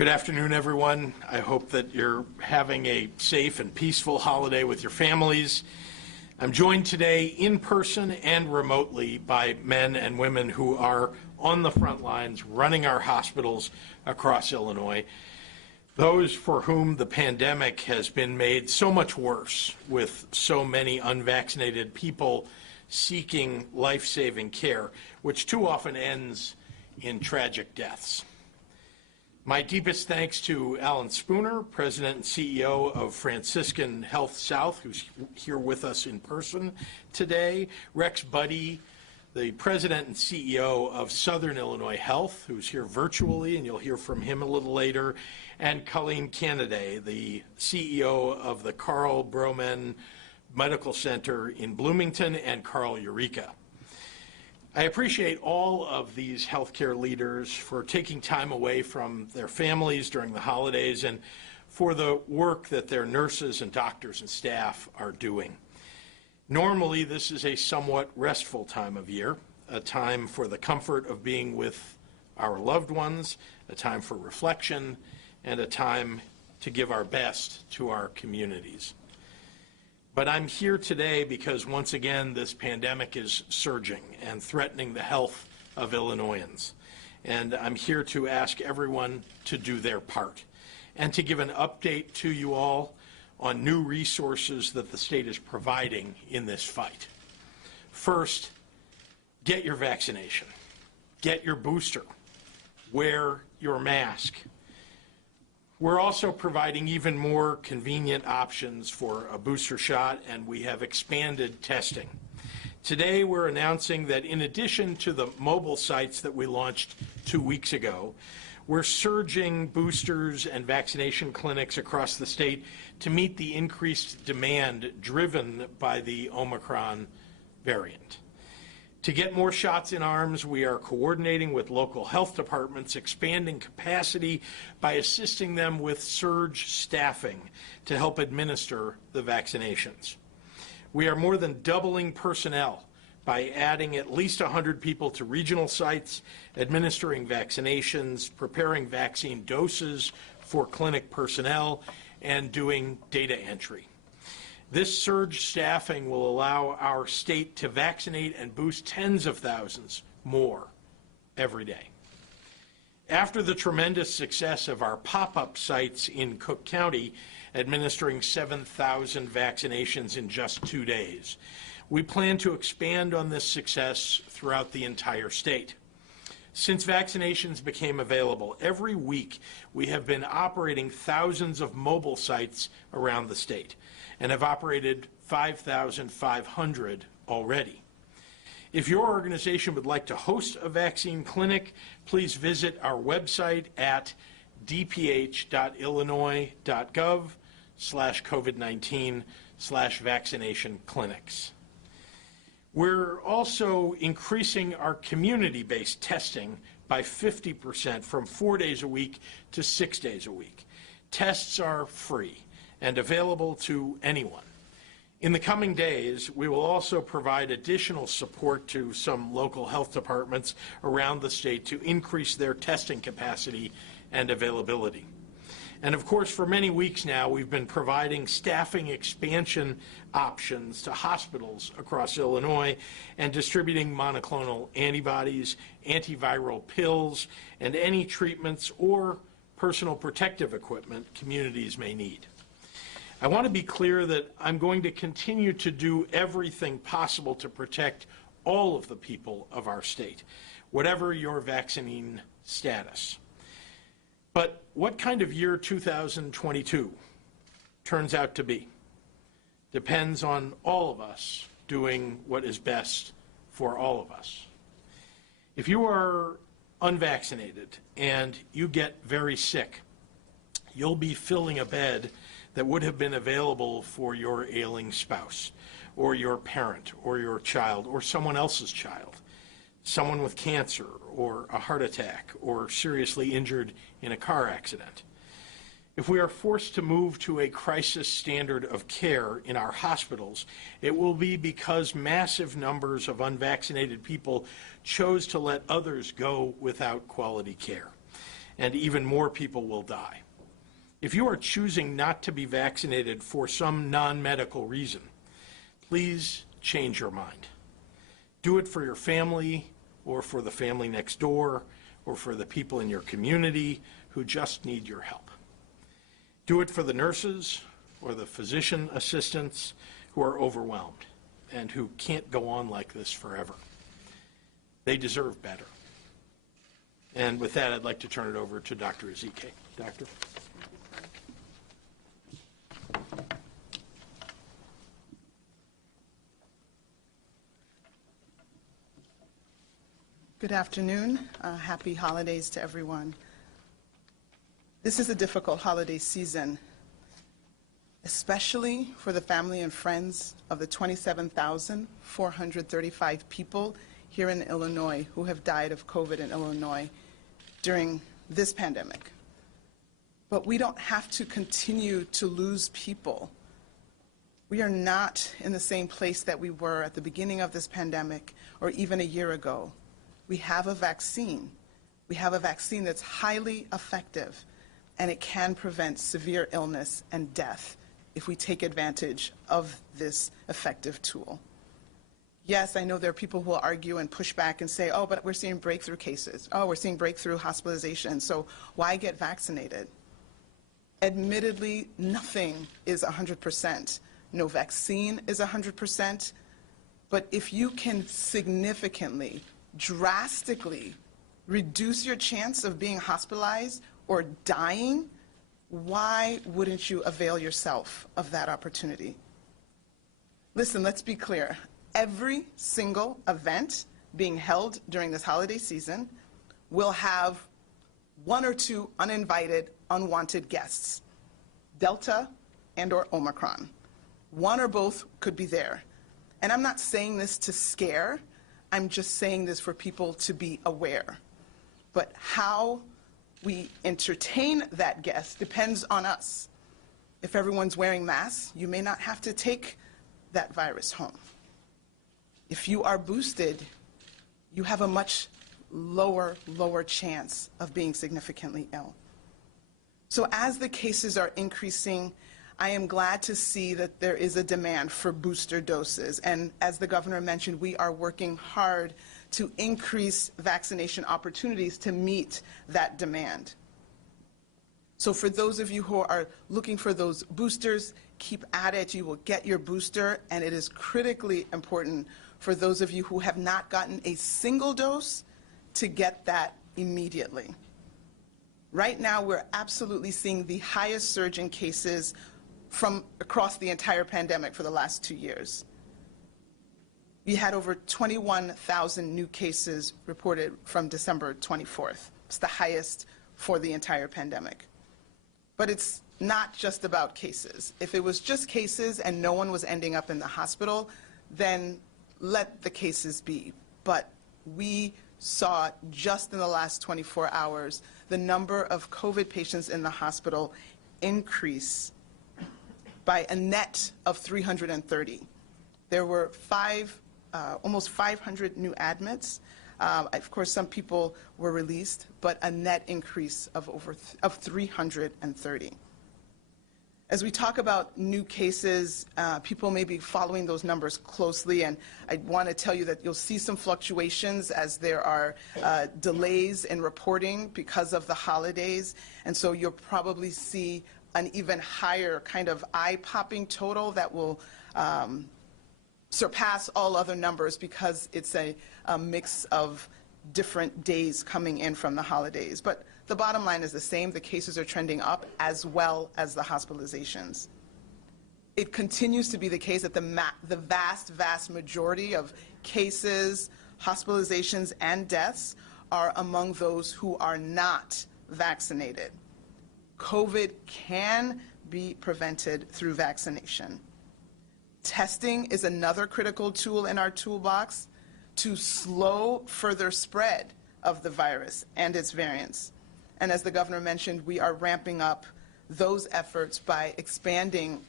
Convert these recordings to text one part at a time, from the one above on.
Good afternoon, everyone. I hope that you're having a safe and peaceful holiday with your families. I'm joined today in person and remotely by men and women who are on the front lines running our hospitals across Illinois. Those for whom the pandemic has been made so much worse, with so many unvaccinated people seeking life-saving care, which too often ends in tragic deaths. My deepest thanks to Alan Spooner, President and CEO of Franciscan Health South, who's here with us in person today, Rex Budde, the President and CEO of Southern Illinois Health, who's here virtually, and you'll hear from him a little later, and Colleen Canaday, the CEO of the Carl Broman Medical Center in Bloomington and Carl Eureka. I appreciate all of these healthcare leaders for taking time away from their families during the holidays and for the work that their nurses and doctors and staff are doing. Normally, this is a somewhat restful time of year, a time for the comfort of being with our loved ones, a time for reflection, and a time to give our best to our communities. But I'm here today because, once again, this pandemic is surging and threatening the health of Illinoisans. And I'm here to ask everyone to do their part and to give an update to you all on new resources that the state is providing in this fight. First, get your vaccination. Get your booster. Wear your mask. We're also providing even more convenient options for a booster shot, and we have expanded testing. Today, we're announcing that in addition to the mobile sites that we launched 2 weeks ago, we're surging boosters and vaccination clinics across the state to meet the increased demand driven by the Omicron variant. To get more shots in arms, we are coordinating with local health departments, expanding capacity by assisting them with surge staffing to help administer the vaccinations. We are more than doubling personnel by adding at least 100 people to regional sites, administering vaccinations, preparing vaccine doses for clinic personnel, and doing data entry. This surge staffing will allow our state to vaccinate and boost tens of thousands more every day. After the tremendous success of our pop-up sites in Cook County, administering 7,000 vaccinations in just 2 days, we plan to expand on this success throughout the entire state. Since vaccinations became available, every week we have been operating thousands of mobile sites around the state and have operated 5,500 already. If your organization would like to host a vaccine clinic, please visit our website at dph.illinois.gov/COVID-19/vaccination clinics. We're also increasing our community-based testing by 50% from 4 days a week to 6 days a week. Tests are free and available to anyone. In the coming days, we will also provide additional support to some local health departments around the state to increase their testing capacity and availability. And of course, for many weeks now, we've been providing staffing expansion options to hospitals across Illinois and distributing monoclonal antibodies, antiviral pills, and any treatments or personal protective equipment communities may need. I want to be clear that I'm going to continue to do everything possible to protect all of the people of our state, whatever your vaccine status. But what kind of year 2022 turns out to be depends on all of us doing what is best for all of us. If you are unvaccinated and you get very sick, you'll be filling a bed that would have been available for your ailing spouse or your parent or your child or someone else's child, someone with cancer or a heart attack or seriously injured in a car accident. If we are forced to move to a crisis standard of care in our hospitals, it will be because massive numbers of unvaccinated people chose to let others go without quality care. and even more people will die. If you are choosing not to be vaccinated for some non-medical reason, please change your mind. Do it for your family, or for the family next door, or for the people in your community who just need your help. Do it for the nurses or the physician assistants who are overwhelmed and who can't go on like this forever. They deserve better. And with that, I'd like to turn it over to Dr. Ezike. Doctor. Good afternoon. Happy holidays to everyone. This is a difficult holiday season, especially for the family and friends of the 27,435 people here in Illinois who have died of COVID in Illinois during this pandemic. But we don't have to continue to lose people. We are not in the same place that we were at the beginning of this pandemic or even a year ago. We have a vaccine. We have a vaccine that's highly effective, and it can prevent severe illness and death if we take advantage of this effective tool. Yes, I know there are people who will argue and push back and say, oh, but we're seeing breakthrough cases. Oh, we're seeing breakthrough hospitalization, so why get vaccinated? Admittedly, nothing is 100%. No vaccine is 100%. But if you can significantly, drastically reduce your chance of being hospitalized or dying, why wouldn't you avail yourself of that opportunity? Listen, let's be clear. Every single event being held during this holiday season will have one or two uninvited, unwanted guests, Delta and or Omicron. One or both could be there. And I'm not saying this to scare. I'm just saying this for people to be aware. But how we entertain that guest depends on us. If everyone's wearing masks, you may not have to take that virus home. If you are boosted, you have a much lower chance of being significantly ill. So as the cases are increasing, I am glad to see that there is a demand for booster doses. And as the governor mentioned, we are working hard to increase vaccination opportunities to meet that demand. So for those of you who are looking for those boosters, keep at it. You will get your booster, and it is critically important for those of you who have not gotten a single dose to get that immediately. Right now, we're absolutely seeing the highest surge in cases from across the entire pandemic for the last 2 years. We had over 21,000 new cases reported from December 24th. It's the highest for the entire pandemic. But it's not just about cases. If it was just cases and no one was ending up in the hospital, then let the cases be. But we saw just in the last 24 hours the number of COVID patients in the hospital increase by a net of 330. There were almost 500 new admits. Of course, some people were released, but a net increase of 330. As we talk about new cases, people may be following those numbers closely, and I want to tell you that you'll see some fluctuations as there are delays in reporting because of the holidays, and so you'll probably see an even higher kind of eye-popping total that will surpass all other numbers because it's a mix of different days coming in from the holidays. But the bottom line is the same. The cases are trending up as well as the hospitalizations. It continues to be the case that the vast majority of cases, hospitalizations, and deaths are among those who are not vaccinated. COVID can be prevented through vaccination. Testing is another critical tool in our toolbox to slow further spread of the virus and its variants. And as the governor mentioned, we are ramping up those efforts by expanding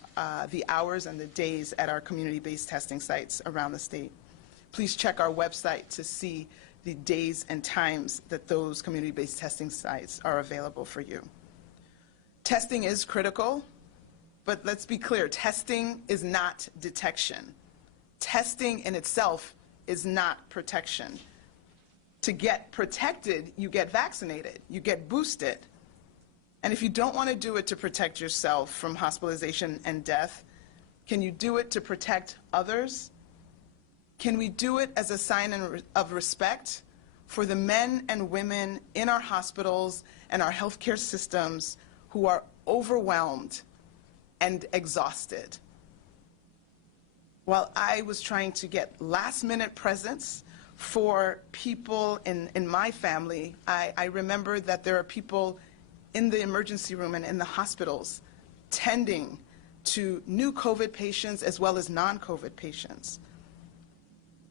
the hours and the days at our community-based testing sites around the state. Please check our website to see the days and times that those community-based testing sites are available for you. Testing is critical, but let's be clear, testing is not detection. Testing in itself is not protection. To get protected, you get vaccinated, you get boosted. And if you don't want to do it to protect yourself from hospitalization and death, can you do it to protect others? Can we do it as a sign of respect for the men and women in our hospitals and our healthcare systems who are overwhelmed and exhausted? While I was trying to get last-minute presents for people in my family, I remember that there are people in the emergency room and in the hospitals tending to new COVID patients as well as non-COVID patients.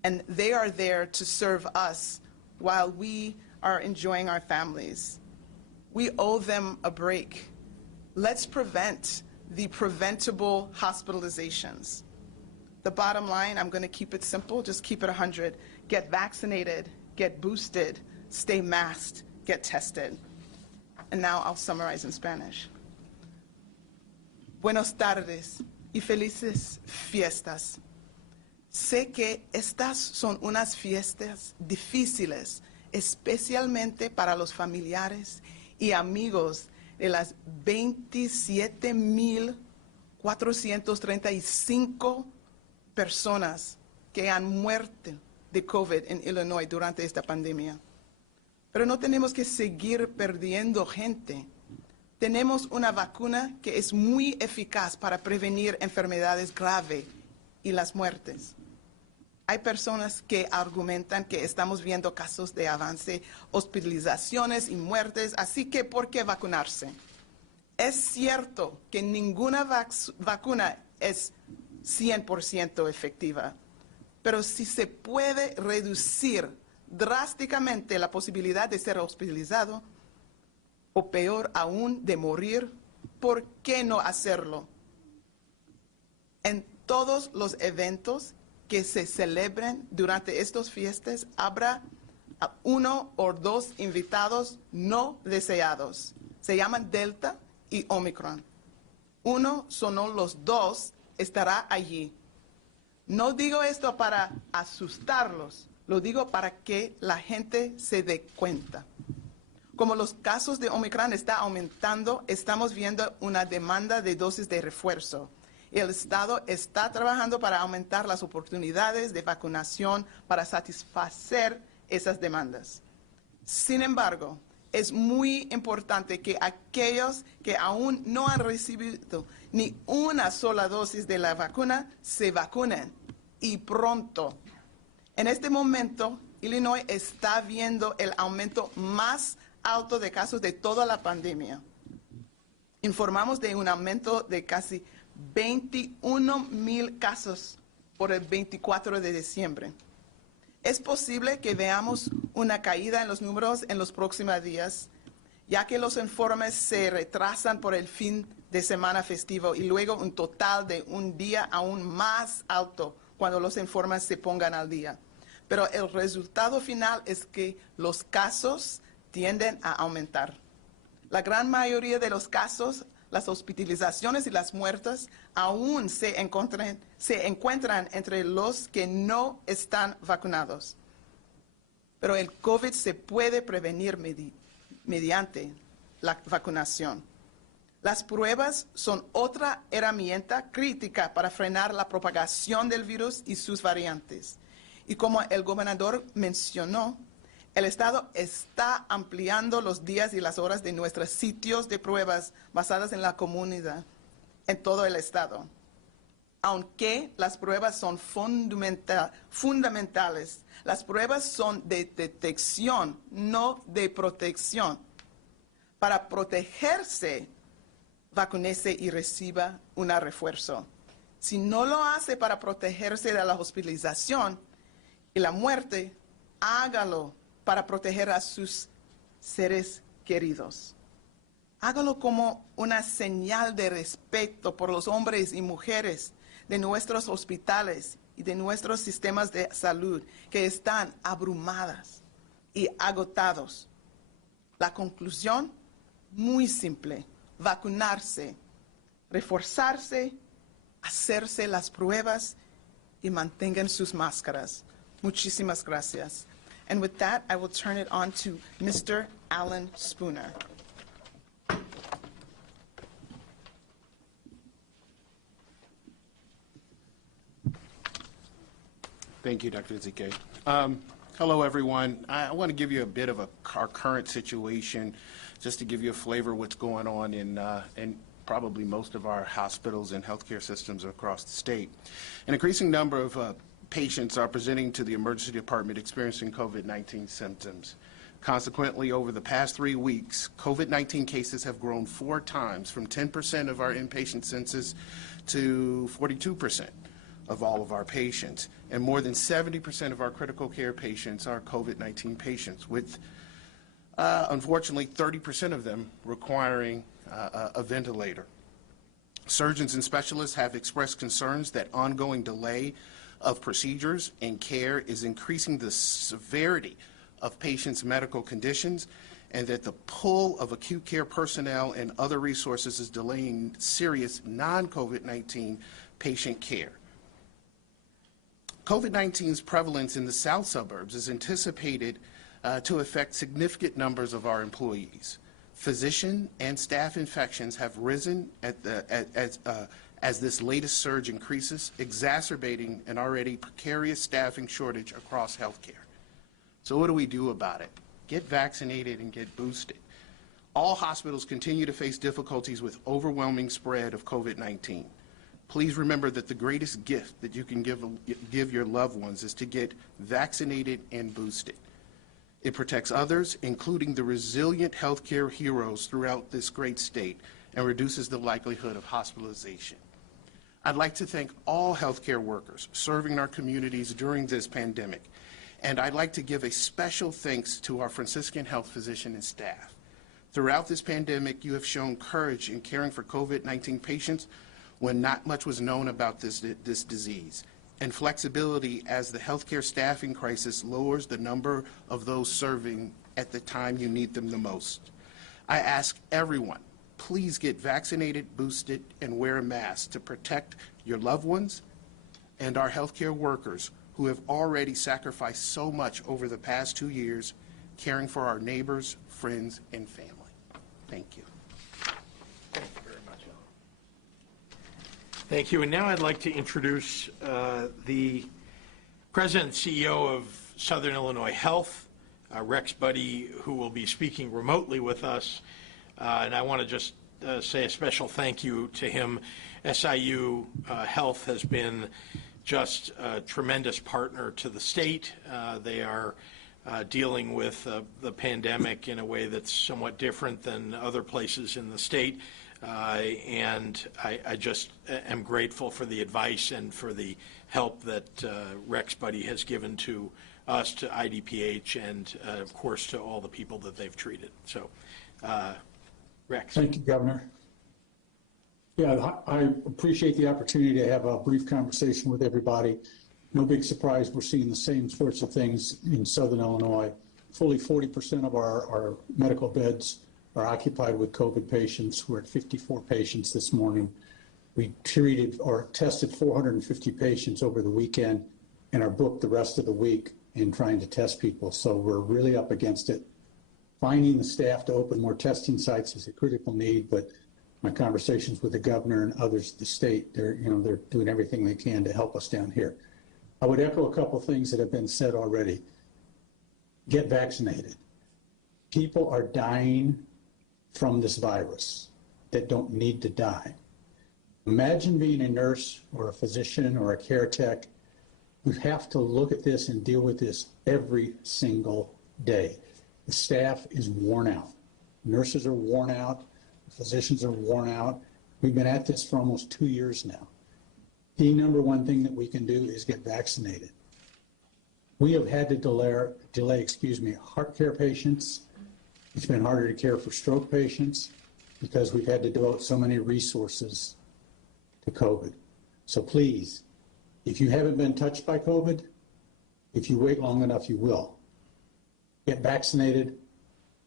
And they are there to serve us while we are enjoying our families. We owe them a break. Let's prevent the preventable hospitalizations. The bottom line, I'm going to keep it simple, just keep it 100. Get vaccinated, get boosted, stay masked, get tested. And now I'll summarize in Spanish. Buenas tardes y felices fiestas. Sé que estas son unas fiestas difíciles, especialmente para los familiares y amigos de las 27,435 personas que han muerto de COVID en Illinois durante esta pandemia. Pero no tenemos que seguir perdiendo gente. Tenemos una vacuna que es muy eficaz para prevenir enfermedades graves y las muertes. Hay personas que argumentan que estamos viendo casos de avance, hospitalizaciones y muertes, así que ¿por qué vacunarse? Es cierto que ninguna vacuna es 100% efectiva, pero si se puede reducir drásticamente la posibilidad de ser hospitalizado, o peor aún, de morir, ¿por qué no hacerlo? En todos los eventos que se celebren durante estas fiestas, habrá uno o dos invitados no deseados. Se llaman Delta y Omicron. Uno, sonó los dos, estará allí. No digo esto para asustarlos, lo digo para que la gente se dé cuenta. Como los casos de Omicron están aumentando, estamos viendo una demanda de dosis de refuerzo. El Estado está trabajando para aumentar las oportunidades de vacunación para satisfacer esas demandas. Sin embargo, es muy importante que aquellos que aún no han recibido ni una sola dosis de la vacuna se vacunen, y pronto. En este momento, Illinois está viendo el aumento más alto de casos de toda la pandemia. Informamos de un aumento de casi 21,000 casos por el 24 de diciembre. Es posible que veamos una caída en los números en los próximos días, ya que los informes se retrasan por el fin de semana festivo y luego un total de un día aún más alto cuando los informes se pongan al día. Pero el resultado final es que los casos tienden a aumentar. La gran mayoría de los casos, las hospitalizaciones y las muertes aún se encuentran entre los que no están vacunados. Pero el COVID se puede prevenir mediante la vacunación. Las pruebas son otra herramienta crítica para frenar la propagación del virus y sus variantes. Y como el gobernador mencionó, el Estado está ampliando los días y las horas de nuestros sitios de pruebas basadas en la comunidad en todo el Estado. Aunque las pruebas son fundamentales, las pruebas son de detección, no de protección. Para protegerse, vacúnese y reciba un refuerzo. Si no lo hace para protegerse de la hospitalización y la muerte, hágalo para proteger a sus seres queridos. Hágalo como una señal de respeto por los hombres y mujeres de nuestros hospitales y de nuestros sistemas de salud que están abrumadas. y agotados. La conclusión, muy simple, vacunarse, reforzarse, hacerse las pruebas y mantengan sus máscaras. Muchísimas gracias. And with that, I will turn it on to Mr. Alan Spooner. Thank you, Dr. Ezike. Hello, everyone. I want to give you a bit of our current situation, just to give you a flavor of what's going on in probably most of our hospitals and healthcare systems across the state. An increasing number of patients are presenting to the emergency department experiencing COVID-19 symptoms. Consequently, over the past 3 weeks, COVID-19 cases have grown 4 times, from 10% of our inpatient census to 42% of all of our patients. And more than 70% of our critical care patients are COVID-19 patients, with unfortunately 30% of them requiring a ventilator. Surgeons and specialists have expressed concerns that ongoing delay of procedures and care is increasing the severity of patients' medical conditions, and that the pull of acute care personnel and other resources is delaying serious non-COVID-19 patient care. COVID-19's prevalence in the south suburbs is anticipated to affect significant numbers of our employees. Physician and staff infections have risen as this latest surge increases, exacerbating an already precarious staffing shortage across healthcare. So what do we do about it? Get vaccinated and get boosted. All hospitals continue to face difficulties with overwhelming spread of COVID-19. Please remember that the greatest gift that you can give your loved ones is to get vaccinated and boosted. It protects others, including the resilient healthcare heroes throughout this great state, and reduces the likelihood of hospitalization. I'd like to thank all healthcare workers serving our communities during this pandemic, and I'd like to give a special thanks to our Franciscan health physician and staff. Throughout this pandemic, you have shown courage in caring for COVID-19 patients when not much was known about this disease, and flexibility as the healthcare staffing crisis lowers the number of those serving at the time you need them the most. I ask everyone, please get vaccinated, boosted, and wear a mask to protect your loved ones and our healthcare workers who have already sacrificed so much over the past 2 years caring for our neighbors, friends, and family. Thank you. Thank you very much, Alan. Thank you. And now I'd like to introduce the President and CEO of Southern Illinois Health, Rex Budde, who will be speaking remotely with us. And I want to just say a special thank you to him. SIU Health has been just a tremendous partner to the state. They are dealing with the pandemic in a way that's somewhat different than other places in the state. And I just am grateful for the advice and for the help that Rex Budde has given to us, to IDPH, and of course to all the people that they've treated. So, Rex. Thank you, Governor. Yeah, I appreciate the opportunity to have a brief conversation with everybody. No big surprise, we're seeing the same sorts of things in Southern Illinois. Fully 40% of our medical beds are occupied with COVID patients. We're at 54 patients this morning. We treated or tested 450 patients over the weekend and are booked the rest of the week in trying to test people. So we're really up against it. Finding the staff to open more testing sites is a critical need, but my conversations with the governor and others at the state, they're doing everything they can to help us down here. I would echo a couple things that have been said already. Get vaccinated. People are dying from this virus that don't need to die. Imagine being a nurse or a physician or a care tech. You have to look at this and deal with this every single day. The staff is worn out. Nurses are worn out. Physicians are worn out. We've been at this for almost 2 years now. The number one thing that we can do is get vaccinated. We have had to delay heart care patients. It's been harder to care for stroke patients because we've had to devote so many resources to COVID. So please, if you haven't been touched by COVID, if you wait long enough, you will. Get vaccinated,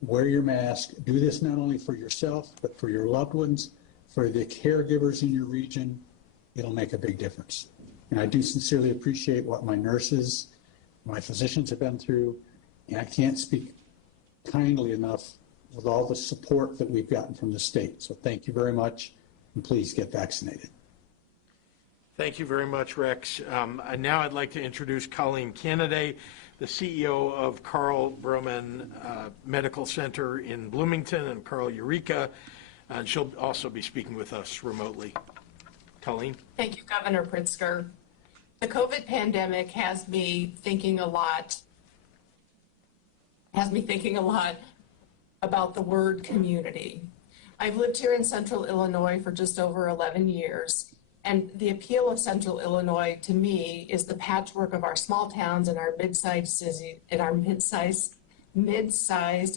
wear your mask. Do this not only for yourself, but for your loved ones, for the caregivers in your region. It'll make a big difference. And I do sincerely appreciate what my nurses, my physicians have been through, and I can't speak kindly enough with all the support that we've gotten from the state. So thank you very much, and please get vaccinated. Thank you very much, Rex. Now I'd like to introduce Colleen Kennedy, the CEO of Carl Broman Medical Center in Bloomington and Carl Eureka, and she'll also be speaking with us remotely. Colleen? Thank you, Governor Pritzker. The COVID pandemic has me thinking a lot about the word community. I've lived here in Central Illinois for just over 11 years, and the appeal of Central Illinois to me is the patchwork of our small towns and our mid-sized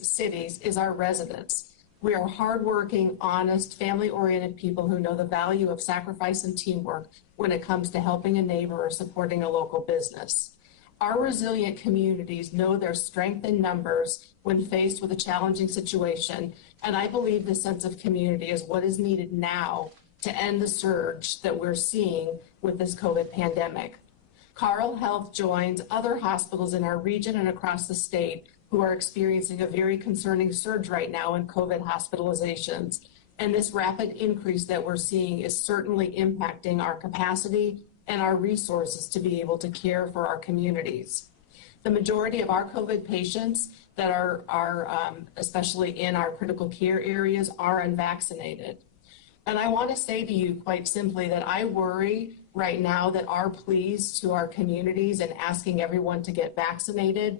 cities is our residents. We are hardworking, honest, family-oriented people who know the value of sacrifice and teamwork when it comes to helping a neighbor or supporting a local business. Our resilient communities know their strength in numbers when faced with a challenging situation, and I believe this sense of community is what is needed now to end the surge that we're seeing with this COVID pandemic. Carle Health joins other hospitals in our region and across the state who are experiencing a very concerning surge right now in COVID hospitalizations. And this rapid increase that we're seeing is certainly impacting our capacity and our resources to be able to care for our communities. The majority of our COVID patients that are especially in our critical care areas are unvaccinated. And I want to say to you quite simply that I worry right now that our pleas to our communities and asking everyone to get vaccinated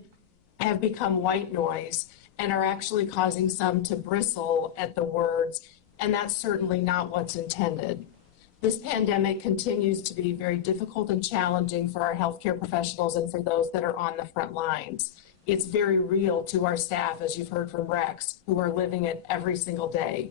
have become white noise and are actually causing some to bristle at the words, and that's certainly not what's intended. This pandemic continues to be very difficult and challenging for our healthcare professionals and for those that are on the front lines. It's very real to our staff, as you've heard from Rex, who are living it every single day.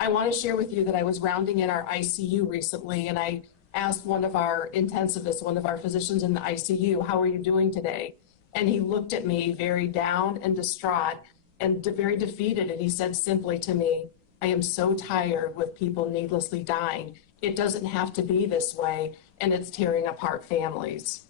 I want to share with you that I was rounding in our ICU recently, and I asked one of our intensivists, one of our physicians in the ICU, how are you doing today? And he looked at me very down and distraught and very defeated, and he said simply to me, I am so tired with people needlessly dying. It doesn't have to be this way, and it's tearing apart families.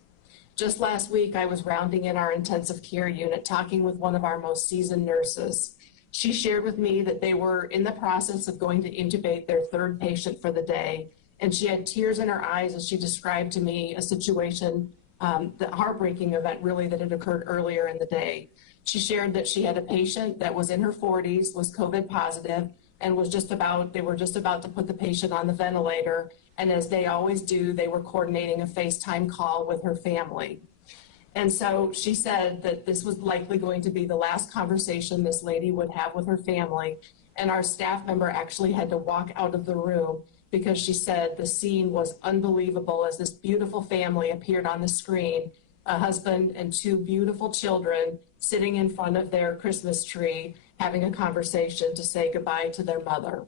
Just last week, I was rounding in our intensive care unit, talking with one of our most seasoned nurses. She shared with me that they were in the process of going to intubate their third patient for the day, and she had tears in her eyes as she described to me a situation, the heartbreaking event really that had occurred earlier in the day. She shared that she had a patient that was in her 40s, was COVID positive, and they were just about to put the patient on the ventilator. And as they always do, they were coordinating a FaceTime call with her family. And so she said that this was likely going to be the last conversation this lady would have with her family. And our staff member actually had to walk out of the room because she said the scene was unbelievable as this beautiful family appeared on the screen, a husband and two beautiful children sitting in front of their Christmas tree, having a conversation to say goodbye to their mother.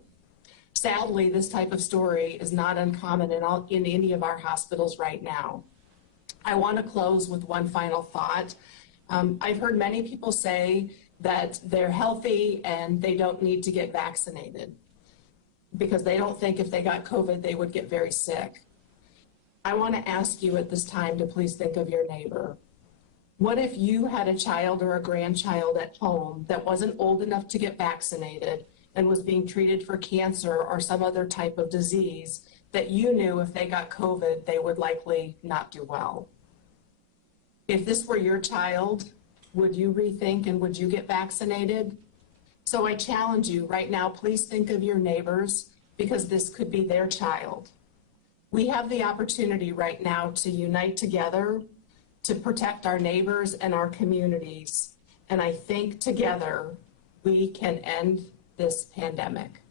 Sadly, this type of story is not uncommon in any of our hospitals right now. I want to close with one final thought. I've heard many people say that they're healthy and they don't need to get vaccinated because they don't think if they got COVID, they would get very sick. I want to ask you at this time to please think of your neighbor. What if you had a child or a grandchild at home that wasn't old enough to get vaccinated and was being treated for cancer or some other type of disease that you knew if they got COVID, they would likely not do well? If this were your child, would you rethink and would you get vaccinated? So I challenge you right now, please think of your neighbors because this could be their child. We have the opportunity right now to unite together to protect our neighbors and our communities. And I think together we can end this pandemic.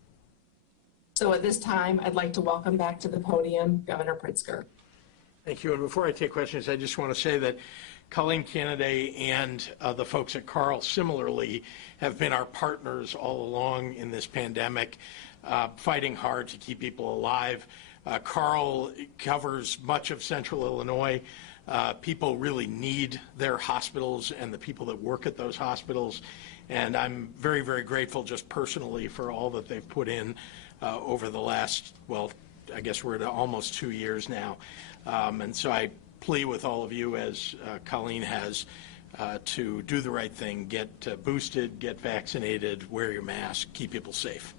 So at this time, I'd like to welcome back to the podium Governor Pritzker. Thank you. And before I take questions, I just want to say that Colleen Kennedy and the folks at Carle similarly have been our partners all along in this pandemic, fighting hard to keep people alive. Carle covers much of Central Illinois. People really need their hospitals and the people that work at those hospitals. And I'm very, very grateful just personally for all that they've put in over the last, well, I guess we're at almost 2 years now. And so I plea with all of you, as Colleen has, to do the right thing, get boosted, get vaccinated, wear your mask, keep people safe.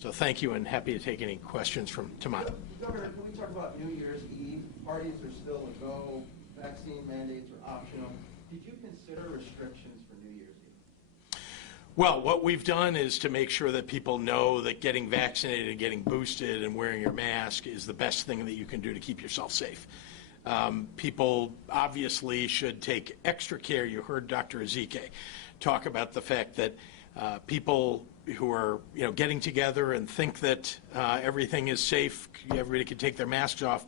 So thank you, and happy to take any questions from Tamat. Governor, can we talk about New Year's Eve? Parties are still a go, vaccine mandates are optional. Did you consider restrictions for New Year's Eve? Well, what we've done is to make sure that people know that getting vaccinated, getting boosted, and wearing your mask is the best thing that you can do to keep yourself safe. People obviously should take extra care. You heard Dr. Ezike talk about the fact that people who are, getting together and think that everything is safe, everybody can take their masks off.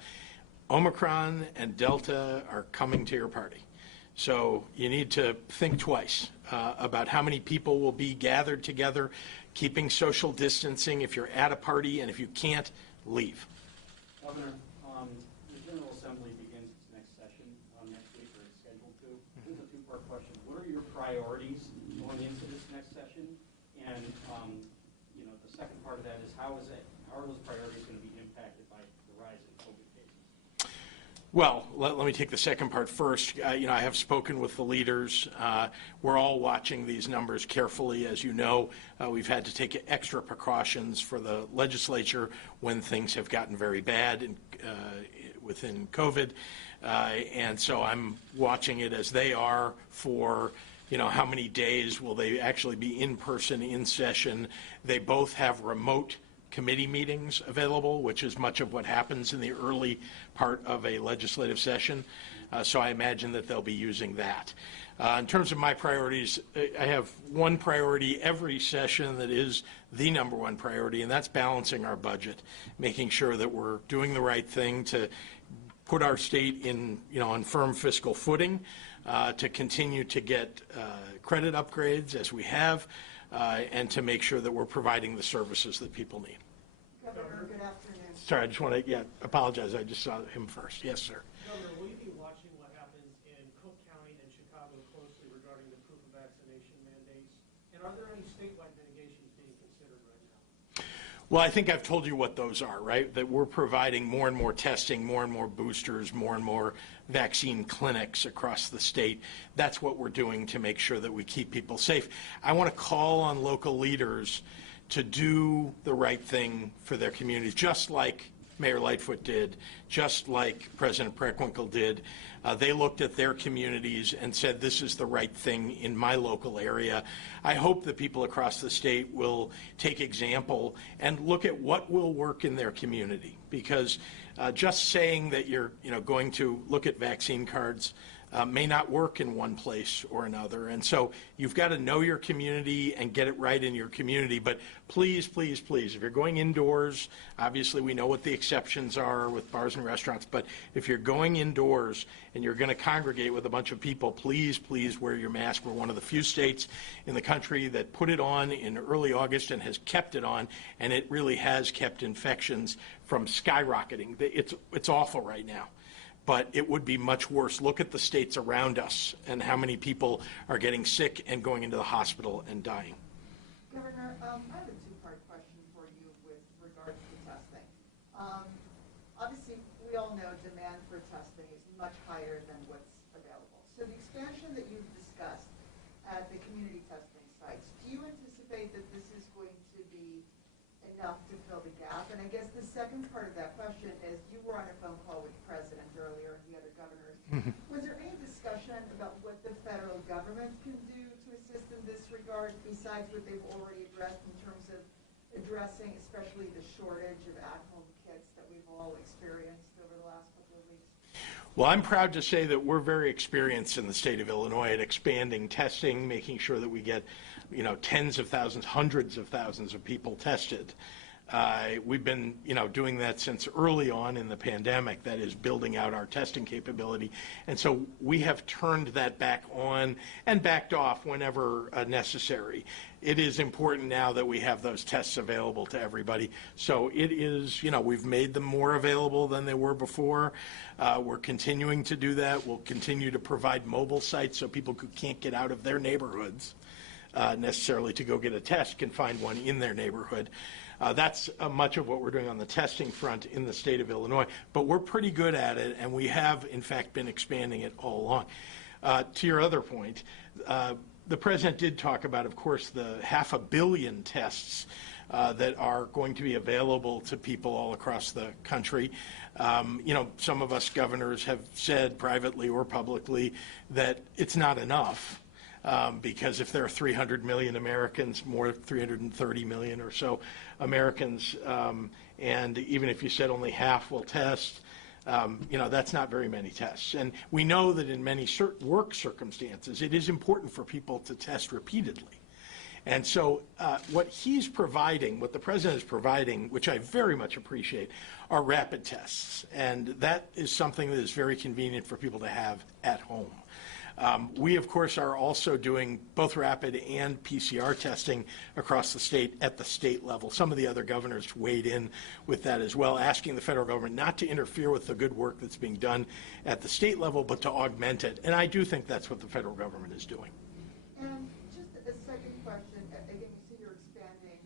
Omicron and Delta are coming to your party. So you need to think twice about how many people will be gathered together, keeping social distancing if you're at a party, and if you can't, leave. Governor, the General Assembly begins its next session next week, or it's scheduled to. This is a two-part question. What are your priorities going into this next session? And the second part of that is how are those priorities going to be impacted by the rise in COVID cases? Well, let me take the second part first. I have spoken with the leaders. We're all watching these numbers carefully. As you know, we've had to take extra precautions for the legislature when things have gotten very bad within COVID. And so I'm watching it as they are for how many days will they actually be in person, in session. They both have remote committee meetings available, which is much of what happens in the early part of a legislative session. So I imagine that they'll be using that. In terms of my priorities, I have one priority every session that is the number one priority, and that's balancing our budget, making sure that we're doing the right thing to put our state in, on firm fiscal footing, to continue to get credit upgrades as we have, and to make sure that we're providing the services that people need. Governor, good afternoon. Sorry, I just want to apologize. I just saw him first. Yes, sir. Governor, will you be watching what happens in Cook County and Chicago closely regarding the proof of vaccination mandates? And are there any statewide mitigations being considered right now? Well, I think I've told you what those are, right? That we're providing more and more testing, more and more boosters, more and more vaccine clinics across the state. That's what we're doing to make sure that we keep people safe. I want to call on local leaders to do the right thing for their communities, just like Mayor Lightfoot did, just like President Preckwinkle did. They looked at their communities and said, this is the right thing in my local area. I hope that people across the state will take example and look at what will work in their community, because just saying that you're going to look at vaccine cards may not work in one place or another. And so you've got to know your community and get it right in your community. But please, please, please, if you're going indoors, obviously we know what the exceptions are with bars and restaurants, but if you're going indoors and you're going to congregate with a bunch of people, please, please wear your mask. We're one of the few states in the country that put it on in early August and has kept it on, and it really has kept infections from skyrocketing. It's awful right now, but it would be much worse. Look at the states around us and how many people are getting sick and going into the hospital and dying. Governor, I have a two-part question for you with regards to testing. Obviously, we all know demand for testing is much higher than what's available. So the expansion that you've discussed at the community testing sites, do you anticipate that this is going to be enough to fill the gap? And I guess the second part of that question is, you were on a phone call with the president earlier and the other governors. Was there any discussion about what the federal government can do to assist in this regard, besides what they've already addressed in terms of addressing especially the shortage of at-home kits that we've all experienced over the last couple of weeks? Well, I'm proud to say that we're very experienced in the state of Illinois at expanding testing, making sure that we get, tens of thousands, hundreds of thousands of people tested. We've been, doing that since early on in the pandemic, that is building out our testing capability. And so we have turned that back on and backed off whenever necessary. It is important now that we have those tests available to everybody. So it is, we've made them more available than they were before. We're continuing to do that. We'll continue to provide mobile sites so people who can't get out of their neighborhoods necessarily to go get a test can find one in their neighborhood. That's much of what we're doing on the testing front in the state of Illinois, but we're pretty good at it, and we have, in fact, been expanding it all along. To your other point, the president did talk about, of course, the 500 million tests that are going to be available to people all across the country. Some of us governors have said privately or publicly that it's not enough. Because if there are 300 million Americans, more 330 million or so Americans, and even if you said only half will test, that's not very many tests. And we know that in many work circumstances, it is important for people to test repeatedly. And so what he's providing, what the president is providing, which I very much appreciate, are rapid tests. And that is something that is very convenient for people to have at home. We, of course, are also doing both rapid and PCR testing across the state at the state level. Some of the other governors weighed in with that as well, asking the federal government not to interfere with the good work that's being done at the state level, but to augment it. And I do think that's what the federal government is doing. And just a second question. Again, you see you're expanding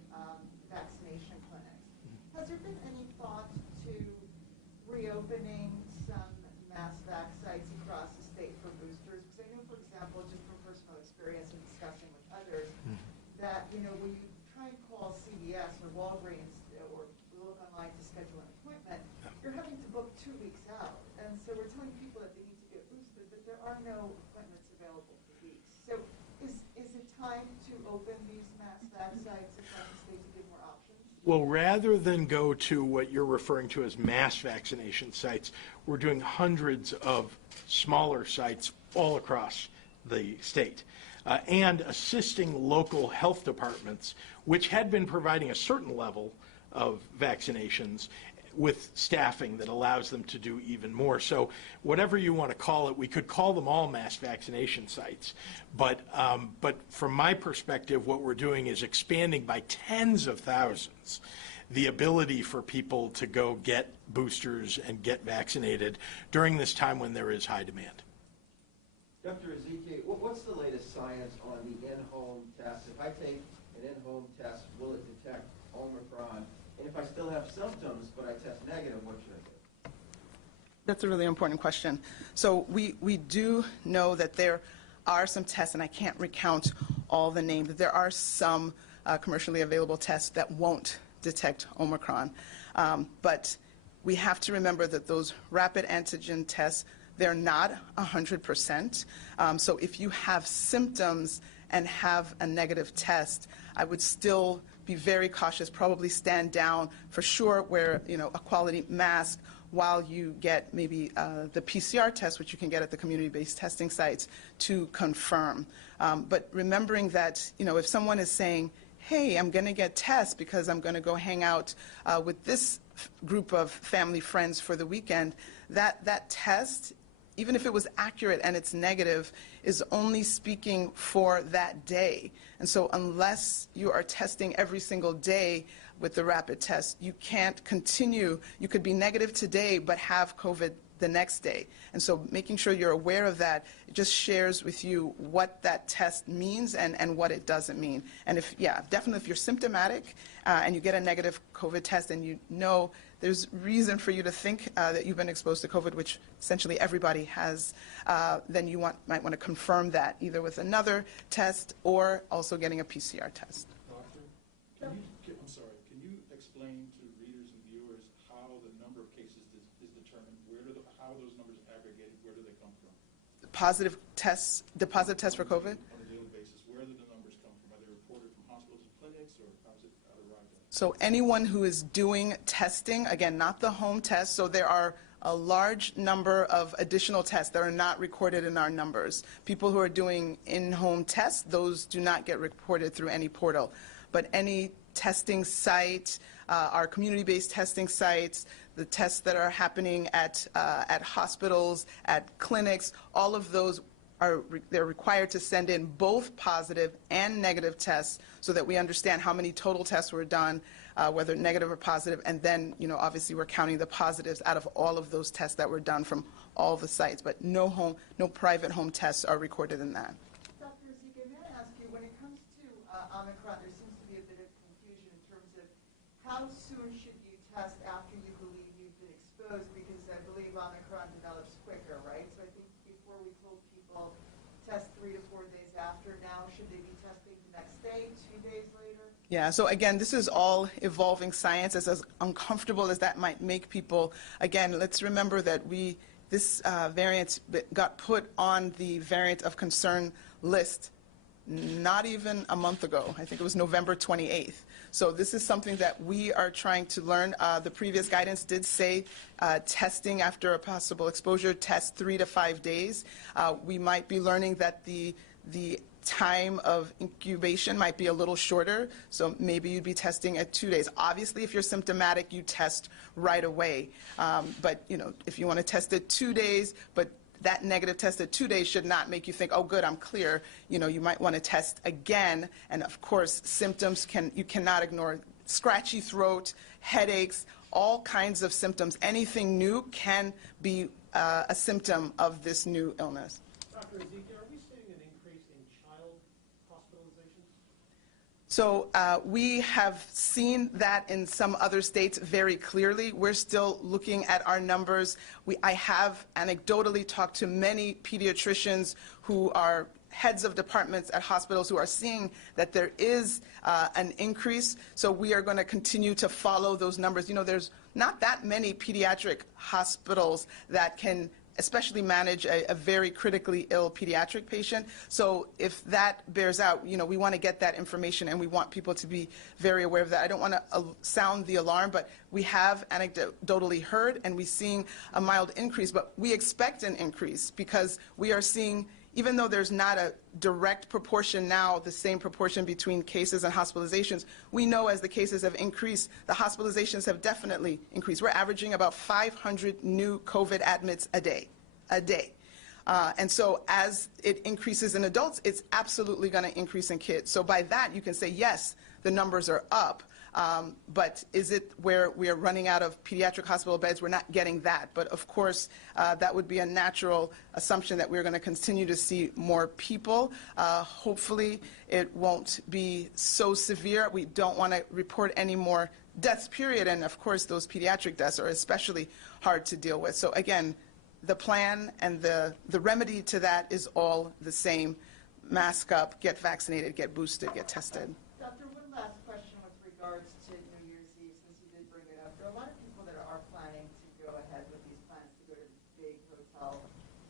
vaccination clinics. Has there been any thought to reopening some mass vac sites across the state for boosters? Because I know, for example, just from personal experience and discussing with others, that, when you try and call CVS or Walgreens or look online to schedule an appointment, you're having to book 2 weeks out. And so we're telling people that they need to get boosted, but there are no appointments available for weeks. So is it time to open these mass vac sites across the state to give more options? Well, rather than go to what you're referring to as mass vaccination sites, we're doing hundreds of smaller sites all across the state and assisting local health departments, which had been providing a certain level of vaccinations with staffing that allows them to do even more. So whatever you want to call it, we could call them all mass vaccination sites. But from my perspective, what we're doing is expanding by tens of thousands the ability for people to go get boosters and get vaccinated during this time when there is high demand. Dr. Ezekiel, what's the latest science on the in-home test? If I take an in-home test, will it detect Omicron? And if I still have symptoms, but I test negative, what should I do? That's a really important question. So we do know that there are some tests, and I can't recount all the names, but there are some commercially available tests that won't detect Omicron. But we have to remember that those rapid antigen tests, they're not 100%. So if you have symptoms and have a negative test, I would still be very cautious, probably stand down, for sure wear a quality mask while you get maybe the PCR test, which you can get at the community-based testing sites, to confirm. But remembering that if someone is saying, hey, I'm going to get tests because I'm going to go hang out with this group of family friends for the weekend, that test, even if it was accurate and it's negative, is only speaking for that day. And so unless you are testing every single day with the rapid test, you can't continue. You could be negative today but have COVID the next day. And so making sure you're aware of that, it just shares with you what that test means and what it doesn't mean. And definitely if you're symptomatic and you get a negative COVID test and there's reason for you to think that you've been exposed to COVID, which essentially everybody has, then you might want to confirm that either with another test or also getting a PCR test. Doctor, can you explain to readers and viewers how the number of cases is determined? How are those numbers aggregated? Where do they come from? The positive tests for COVID? On a daily basis, where do the numbers come from? Are they reported from hospitals and clinics, or how is it arrived at? So anyone who is doing testing, again, not the home test, so there are a large number of additional tests that are not recorded in our numbers. People who are doing in-home tests, those do not get reported through any portal. But any testing site, our community-based testing sites, the tests that are happening at hospitals, at clinics, all of those they're required to send in both positive and negative tests so that we understand how many total tests were done, whether negative or positive, and then, obviously we're counting the positives out of all of those tests that were done from all the sites, but no private home tests are recorded in that. Dr. Ezike, may I ask you, when it comes to Omicron, there seems to be a bit of confusion in terms of how soon should you test after you believe you've been exposed, because I believe Omicron develops quicker, right? So I think before we told people test 3 to 4 days after. Now, should they be testing the next day, 2 days later? Yeah, so again, this is all evolving science. As uncomfortable as that might make people, again, let's remember that this variant got put on the variant of concern list not even a month ago. I think it was November 28th. So this is something that we are trying to learn. The previous guidance did say testing after a possible exposure, test 3 to 5 days. We might be learning that the time of incubation might be a little shorter, so maybe you'd be testing at 2 days. Obviously, if you're symptomatic, you test right away. But if you want to test at 2 days, but that negative test at 2 days should not make you think, oh, good, I'm clear. You might want to test again. And of course, symptoms you cannot ignore. Scratchy throat, headaches, all kinds of symptoms. Anything new can be a symptom of this new illness. Dr. Ezike, are we seeing an increase in child hospitalizations? So we have seen that in some other states very clearly. We're still looking at our numbers. I have anecdotally talked to many pediatricians who are heads of departments at hospitals who are seeing that there is an increase. So we are going to continue to follow those numbers. There's not that many pediatric hospitals that can especially manage a very critically ill pediatric patient. So if that bears out, we want to get that information and we want people to be very aware of that. I don't want to sound the alarm, but we have anecdotally heard and we're seeing a mild increase, but we expect an increase because we are seeing, even though there's not a direct proportion now, the same proportion between cases and hospitalizations, we know as the cases have increased, the hospitalizations have definitely increased. We're averaging about 500 new COVID admits a day. And so as it increases in adults, it's absolutely going to increase in kids. So by that, you can say, yes, the numbers are up. But is it where we are running out of pediatric hospital beds? We're not getting that. But of course, that would be a natural assumption that we're going to continue to see more people. Hopefully, it won't be so severe. We don't want to report any more deaths, period. And of course, those pediatric deaths are especially hard to deal with. So again, the plan and the remedy to that is all the same. Mask up, get vaccinated, get boosted, get tested. Doctor, one last question with regards to New Year's Eve, since you did bring it up. There are a lot of people that are planning to go ahead with these plans to go to big hotel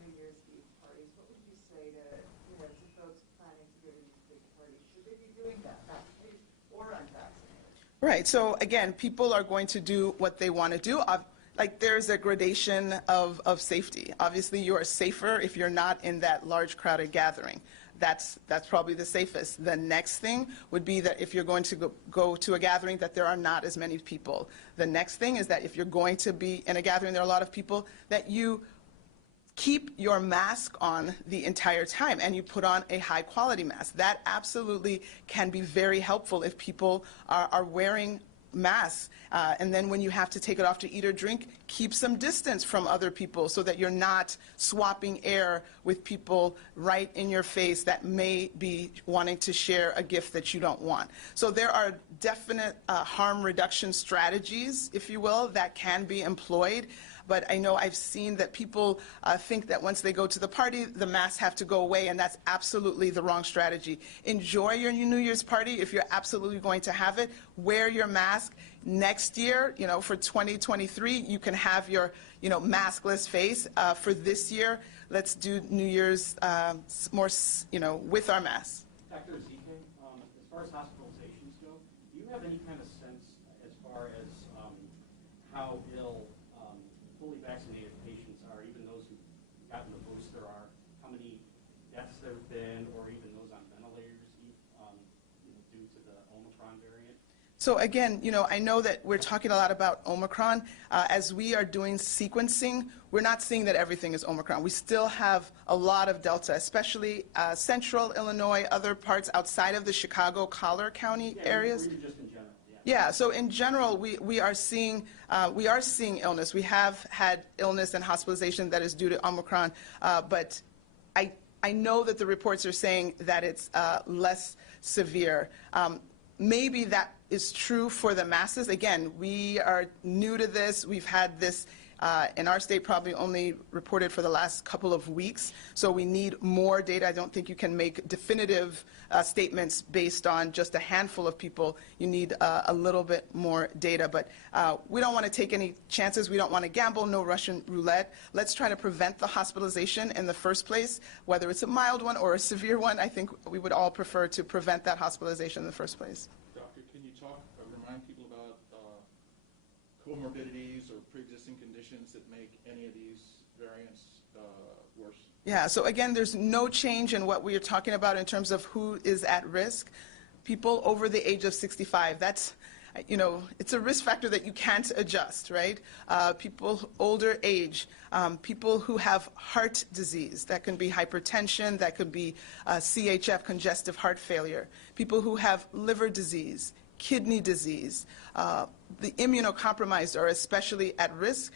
New Year's Eve parties. What would you say to folks planning to go to these big parties? Should they be doing that, vaccinated or unvaccinated? Right. So again, people are going to do what they want to do. There's a gradation of safety. Obviously, you are safer if you're not in that large crowded gathering. That's probably the safest. The next thing would be that if you're going to go to a gathering, that there are not as many people. The next thing is that if you're going to be in a gathering, there are a lot of people, that you keep your mask on the entire time and you put on a high quality mask. That absolutely can be very helpful if people are wearing masks. And then when you have to take it off to eat or drink, keep some distance from other people so that you're not swapping air with people right in your face that may be wanting to share a gift that you don't want. So there are definite harm reduction strategies, if you will, that can be employed. But I know I've seen that people think that once they go to the party, the masks have to go away, and that's absolutely the wrong strategy. Enjoy your New Year's party. If you're absolutely going to have it, wear your mask. Next year, for 2023, you can have your, maskless face. For this year, let's do New Year's more, with our masks. Dr. Ezike, as far as hospitalizations go, do you have any kind of sense as far as how ill fully vaccinated gotten the booster are, how many deaths there have been, or even those on ventilators, due to the Omicron variant? So again, I know that we're talking a lot about Omicron. As we are doing sequencing, we're not seeing that everything is Omicron. We still have a lot of Delta, especially central Illinois, other parts outside of the Chicago, Collier County areas. Or even just in general, Yeah, so in general, we are seeing illness. We have had illness and hospitalization that is due to Omicron, but I know that the reports are saying that it's less severe. Maybe that is true for the masses. Again, we are new to this. We've had this in our state probably only reported for the last couple of weeks, so we need more data. I don't think you can make definitive statements based on just a handful of people. You need a little bit more data, but we don't want to take any chances. We don't want to gamble, no Russian roulette. Let's try to prevent the hospitalization in the first place, whether it's a mild one or a severe one. I think we would all prefer to prevent that hospitalization in the first place. Doctor, can you remind people about comorbidities or pre-existing conditions that make any of these variants worse? Yeah, so again, there's no change in what we are talking about in terms of who is at risk. People over the age of 65, that's, it's a risk factor that you can't adjust, right? People older age, people who have heart disease, that can be hypertension, that could be CHF, congestive heart failure, people who have liver disease, kidney disease. The immunocompromised are especially at risk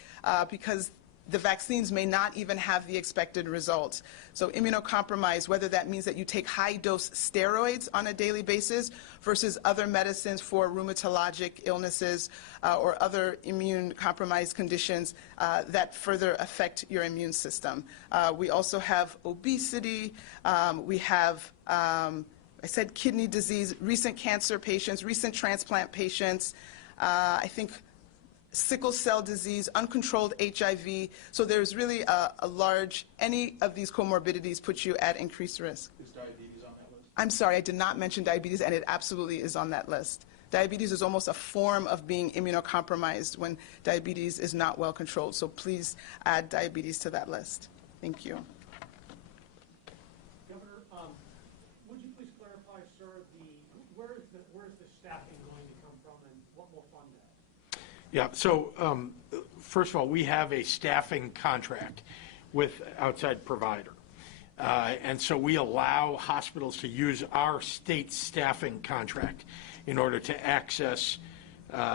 because the vaccines may not even have the expected results. So immunocompromised, whether that means that you take high-dose steroids on a daily basis versus other medicines for rheumatologic illnesses or other immune-compromised conditions that further affect your immune system. We also have obesity. We have, I said kidney disease, recent cancer patients, recent transplant patients. I think sickle cell disease, uncontrolled HIV. So there's really a large, any of these comorbidities put you at increased risk. Is diabetes on that list? I'm sorry, I did not mention diabetes, and it absolutely is on that list. Diabetes is almost a form of being immunocompromised when diabetes is not well controlled. So please add diabetes to that list. Thank you. Governor, would you please clarify, sir, where is the staffing going to come from and what will fund that? Yeah, so first of all, we have a staffing contract with outside provider. And so we allow hospitals to use our state staffing contract in order to access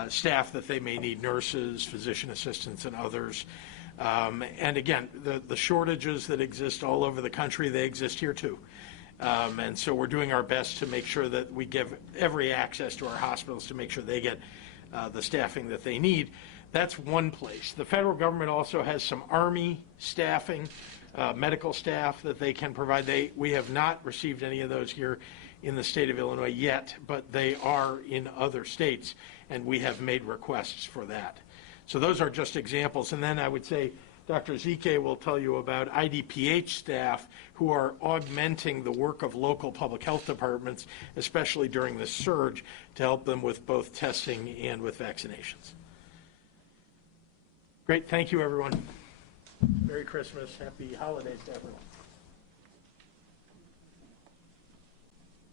staff that they may need, nurses, physician assistants, and others. And again, the shortages that exist all over the country, they exist here too. And so we're doing our best to make sure that we give every access to our hospitals to make sure they get the staffing that they need. That's one place. The federal government also has some Army staffing, medical staff that they can provide. We have not received any of those here in the state of Illinois yet, but they are in other states, and we have made requests for that. So those are just examples. And then I would say Dr. Zike will tell you about IDPH staff who are augmenting the work of local public health departments, especially during this surge, to help them with both testing and with vaccinations. Great. Thank you, everyone. Merry Christmas. Happy holidays to everyone.